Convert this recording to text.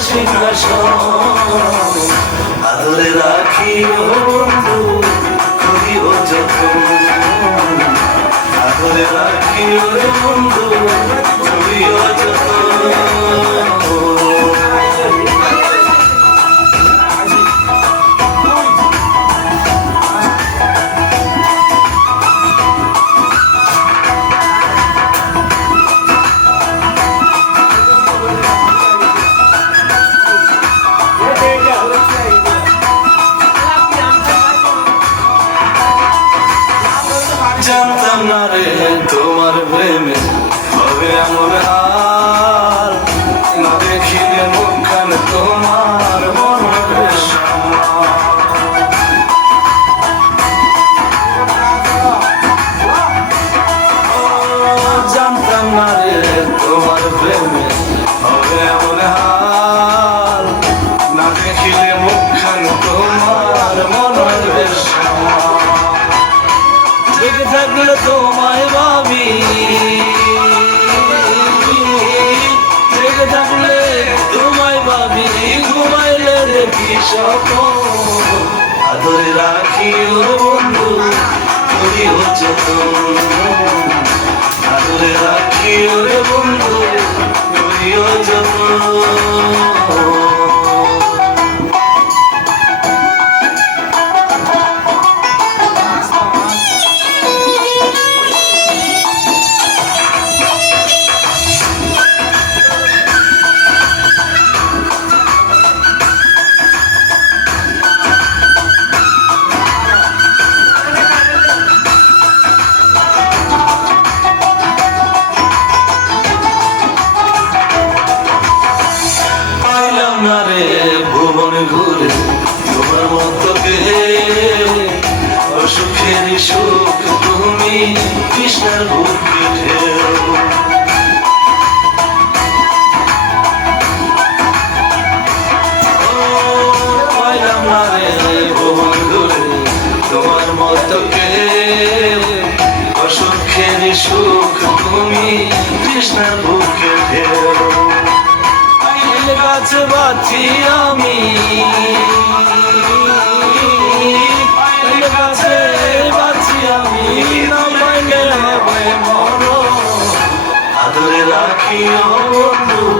সিংহাসন আদরে রাখি ও বন্ধু করিও যখন আদরে রাখি ও বন্ধু করিও যখন জানতাম না রে তোমার প্রেমে হবে এমন হাল না দেখিলে মুখখান তোমার মন হবে জানতাম না রে তোমার প্রেমে হবে এমন হাল না দেখিলে মুখখান তোমার মন হবে দেখে থাকলে তোমায় ভাবি দেখে থাকলে তোমায় ভাবি ঘুমাইলে দেখি স্বপ্ন আদরে রাখি ও বন্ধু করিও যতন আদরে রাখি ও বন্ধু করিও যতন ভুবন ঘুরে তোমার মতো কে অসুখের সুখ তুমি কৃষ্ণের বুকে ঢেউ পাইলাম না রে ভুবন ঘুরে তোমার মতো কে অসুখের সুখ তুমি কৃষ্ণের বুকে ঢেউ কাছে বাঁচি আমি কাছে বাঁচি আমি না পাইলে হবে মরণ আদরে রাখি ও বন্ধু